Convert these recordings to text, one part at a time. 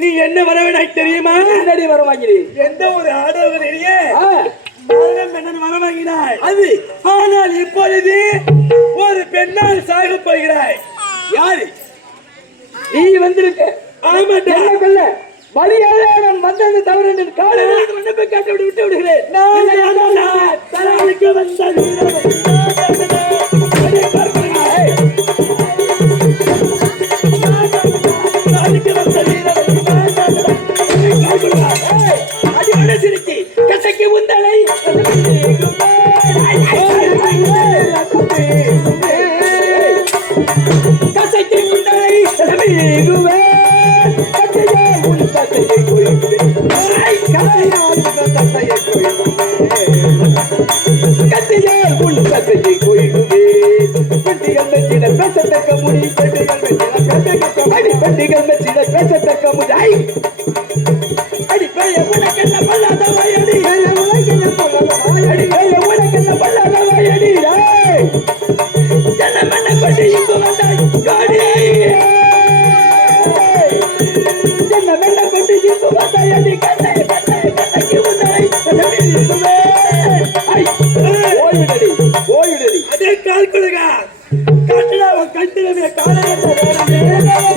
நீ என்ன வரவேணா தெரியுமா? எந்த ஒரு ஆடவரையே வரவாங்கினாய் அது. ஆனால் இப்பொழுது ஒரு பெண்ணால் சாக போகிறாய். யாரு நீ வந்திருக்க? ஆமாட்டா கொல்ல வழியாக நான் வந்தது தவறு என்று காலையில் மண்டபை காட்டி விட்டு விடுகிறேன். தராவுக்கு வந்தது கசக்கி உந்தலை கசக்கி உந்தலை பேசத்தக்க முடி பெட்டிகள் பேசத்தக்க முடி அடி பெய்ய உனக்கென்ன பல்லாத வாயடி அடி பெய்ய உனக்கென்ன பல்லாத வாயடி என்ன மண்ண கொண்டு இங்கு வந்தாய் காடி என்ன மண்ண கொண்டு இங்கு வந்தாய் அடி கண்ணை கண்ணை கண்ணைக்கு வந்தாய் ஓய்விடடி ஓய்விடடி அதே கால் கொடுங்க கட்டிட கட்டிடமே காலையில்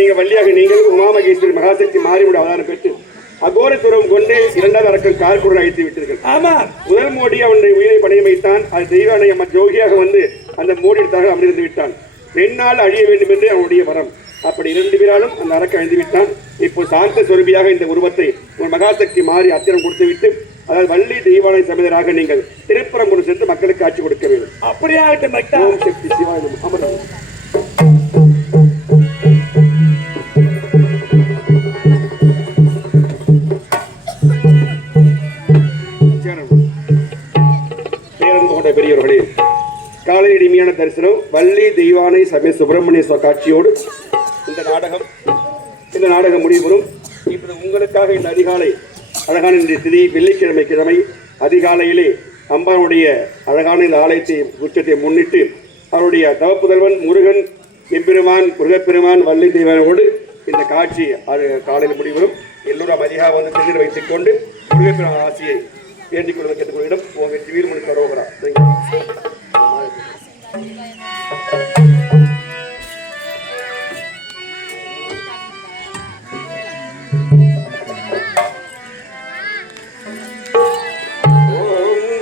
நீங்க வள்ளியாக நீங்கள் உமாமகேஸ்வரி மகாசக்தி மாறிவிட அவதாரம் பெற்று அகோரத்துவம் கொண்டு இரண்டாவது அரக்கன் கார்குடன் அழைத்து விட்டீர்கள். ஆமா, முதல் மோடி அவனுடைய உயிரை பணிய வைத்தான். அது தெய்வானை அம்மா ஜோகியாக வந்து அந்த மோடி எடுத்தாக அமர்ந்து விட்டான். பெண்ணால் அழிய வேண்டும் என்று அவனுடைய வரம். அப்படி 2 பேராலும் அந்த அரக்கன் அழிந்து விட்டான். இப்போ சாந்த சொருபியாக இந்த உருவத்தை ஒரு மகாசக்தி மாறி அத்திரம் கொடுத்து விட்டு, அதாவது வள்ளி தெய்வானை சமேதராக நீங்கள் திருப்பரங்குன்றம் சென்று மக்களுக்கு காட்சி கொடுக்க வேண்டும். அப்படியே ஆகட்டும் பக்தா. ஓம் சக்தி சிவாய நமः. அமரவும். பெரியவர்களே, காலை எளிமையான தரிசனம் வள்ளி தெய்வானை சமய சுப்பிரமணிய காட்சியோடு இந்த நாடகம் முடிவுறும். இப்போது உங்களுக்காக இந்த அதிகாலை அழகான இந்த திதி வெள்ளிக்கிழமை அதிகாலையிலே அம்பானுடைய அழகான இந்த ஆலயத்தை உச்சத்தை முன்னிட்டு அவருடைய தவப்புதல்வன் முருகன் எம்பெருமான் முருகப்பெருமான் வள்ளி தெய்வானோடு இந்த காட்சி அது காலையில் முடிவரும். எல்லோரும் அதிகாக வந்து திருநீர் வைத்துக் கொண்டு முருகப்பெருமான் ஆசியை வேண்டிக் கொள்வதை கேட்டுக்கொள்ளிடம் உங்கள் வெற்றி வீரமணி கரோகரா.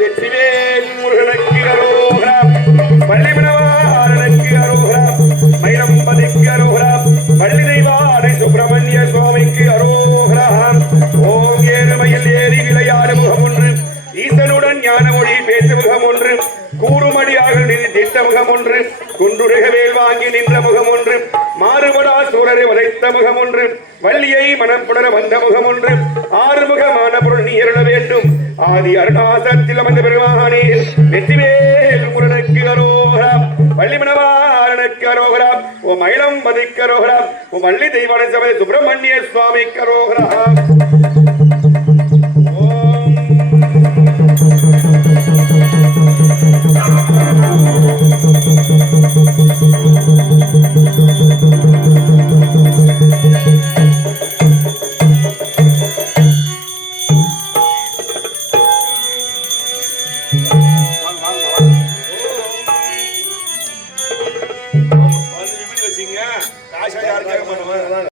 வெற்றிவேல் முருகனுக்கு அரோகரா, வள்ளிமணவாரனுக்கு அரோகரா, மயிலம்பதிக்கு அரோகரா, வள்ளி தெய்வானை சுப்பிரமணிய சுவாமிக்கு அரோகரா. ஓம் ஏறுமையில் ஏறி விளையாடு முகம் ஒன்று, ஈசனுடன் ஞான மொழி பேசு முகம் ஒன்று, கூறுமடியாக நின்று திட்ட முகம் ஒன்று, குன்றுருக வேல் வாங்கி நின்ற முகம் ஒன்று, மாறுபடா சூரரை உதைத்த முகம் ஒன்று, வள்ளியை மனப்புணர வந்த முகம் ஒன்று, ஆறுமுகமான பொருள் நீ அருள வேண்டும். ஆதி அருணாசத்தில் அமர்ந்த பெருமானே வெற்றிவேல் முருகனுக்கு அரோகரா, வள்ளிமணவாரனுக்கு அரோகரா, ஓ மயிலம்பதிக்கு அரோகரா, ஓ வள்ளி தெய்வானை சமேத சுப்பிரமணிய சுவாமிக்கு அரோகரா.